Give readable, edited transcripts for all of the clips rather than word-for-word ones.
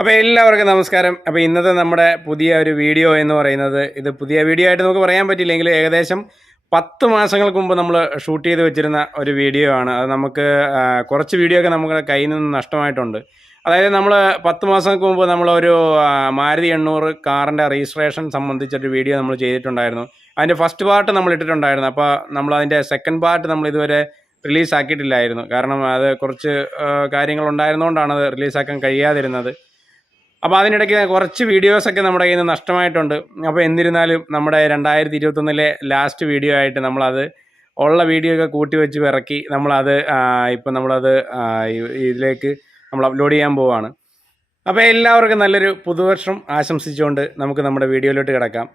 അപ്പോൾ എല്ലാവർക്കും നമസ്കാരം. അപ്പോൾ ഇന്നത്തെ നമ്മുടെ പുതിയ ഒരു വീഡിയോ എന്ന് പറയുന്നത്, ഇത് പുതിയ വീഡിയോ ആയിട്ട് നമുക്ക് പറയാൻ പറ്റില്ലെങ്കിൽ ഏകദേശം 10 മാസങ്ങൾക്ക് മുമ്പ് നമ്മൾ ഷൂട്ട് ചെയ്ത് വെച്ചിരുന്ന ഒരു വീഡിയോ ആണ്. അത് നമുക്ക് കുറച്ച് വീഡിയോ ഒക്കെ നമ്മുടെ കയ്യിൽ നിന്ന് നഷ്ടമായിട്ടുണ്ട്. അതായത് നമ്മൾ 10 മാസങ്ങൾക്ക് മുമ്പ് നമ്മളൊരു മാരുതി 800 കാറിൻ്റെ രജിസ്ട്രേഷൻ സംബന്ധിച്ചൊരു വീഡിയോ നമ്മൾ ചെയ്തിട്ടുണ്ടായിരുന്നു. അതിൻ്റെ ഫസ്റ്റ് പാർട്ട് നമ്മൾ ഇട്ടിട്ടുണ്ടായിരുന്നു. അപ്പോൾ നമ്മളതിൻ്റെ സെക്കൻഡ് പാർട്ട് നമ്മൾ ഇതുവരെ റിലീസാക്കിയിട്ടില്ലായിരുന്നു. കാരണം അത് കുറച്ച് കാര്യങ്ങളുണ്ടായിരുന്നുകൊണ്ടാണ് അത് റിലീസാക്കാൻ കഴിയാതിരുന്നത്. അപ്പോൾ അതിനിടയ്ക്ക് കുറച്ച് വീഡിയോസൊക്കെ നമ്മുടെ കയ്യിൽ നിന്ന് നഷ്ടമായിട്ടുണ്ട്. അപ്പോൾ എന്നിരുന്നാലും നമ്മുടെ 2021 ലാസ്റ്റ് വീഡിയോ ആയിട്ട് നമ്മളത് ഉള്ള വീഡിയോ ഒക്കെ കൂട്ടി വെച്ച് ഇറക്കി നമ്മളത് ഇപ്പം നമ്മളത് ഇതിലേക്ക് നമ്മൾ അപ്ലോഡ് ചെയ്യാൻ പോവുകയാണ്. അപ്പോൾ എല്ലാവർക്കും നല്ലൊരു പുതുവർഷം ആശംസിച്ചുകൊണ്ട് നമുക്ക് നമ്മുടെ വീഡിയോയിലോട്ട് കിടക്കാം.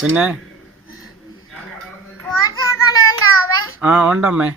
പിന്നെ ആ ഉണ്ടമ്മേ.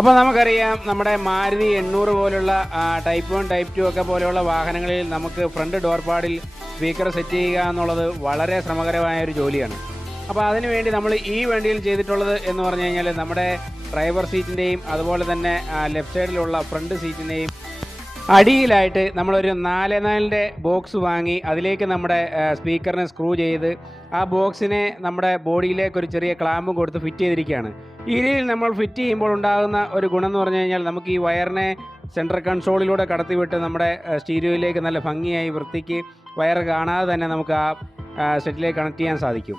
അപ്പോൾ നമുക്കറിയാം നമ്മുടെ മാരുതി 800 പോലുള്ള ടൈപ്പ് 1 ടൈപ്പ് 2 ഒക്കെ പോലെയുള്ള വാഹനങ്ങളിൽ നമുക്ക് ഫ്രണ്ട് ഡോർ പാഡിൽ സ്പീക്കർ സെറ്റ് ചെയ്യുക എന്നുള്ളത് വളരെ ശ്രമകരമായ ഒരു ജോലിയാണ്. അപ്പോൾ അതിനുവേണ്ടി നമ്മൾ ഈ വണ്ടിയിൽ ചെയ്തിട്ടുള്ളത് എന്ന് പറഞ്ഞു കഴിഞ്ഞാൽ നമ്മുടെ ഡ്രൈവർ സീറ്റിൻ്റെയും അതുപോലെ തന്നെ ലെഫ്റ്റ് സൈഡിലുള്ള ഫ്രണ്ട് സീറ്റിൻ്റെയും അടിയിലായിട്ട് നമ്മളൊരു 4x4 ബോക്സ് വാങ്ങി അതിലേക്ക് നമ്മുടെ സ്പീക്കറിനെ സ്ക്രൂ ചെയ്ത് ആ ബോക്സിനെ നമ്മുടെ ബോഡിയിലേക്ക് ഒരു ചെറിയ ക്ലാമ്പും കൊടുത്ത് ഫിറ്റ് ചെയ്തിരിക്കുകയാണ്. ഈ രീതിയിൽ നമ്മൾ ഫിറ്റ് ചെയ്യുമ്പോൾ ഉണ്ടാകുന്ന ഒരു ഗുണം എന്ന് പറഞ്ഞു കഴിഞ്ഞാൽ നമുക്ക് ഈ വയറിനെ സെൻട്രൽ കൺസോളിലൂടെ കടത്തിവിട്ട് നമ്മുടെ സ്റ്റീരിയോയിലേക്ക് നല്ല ഭംഗിയായി വൃത്തിക്ക് വയർ കാണാതെ തന്നെ നമുക്ക് ആ സെറ്റിലേക്ക് കണക്ട് ചെയ്യാൻ സാധിക്കും.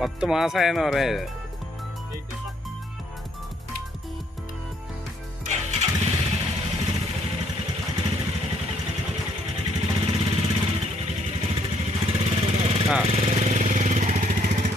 പത്ത് മാസമായെന്ന് പറയാത്. ആ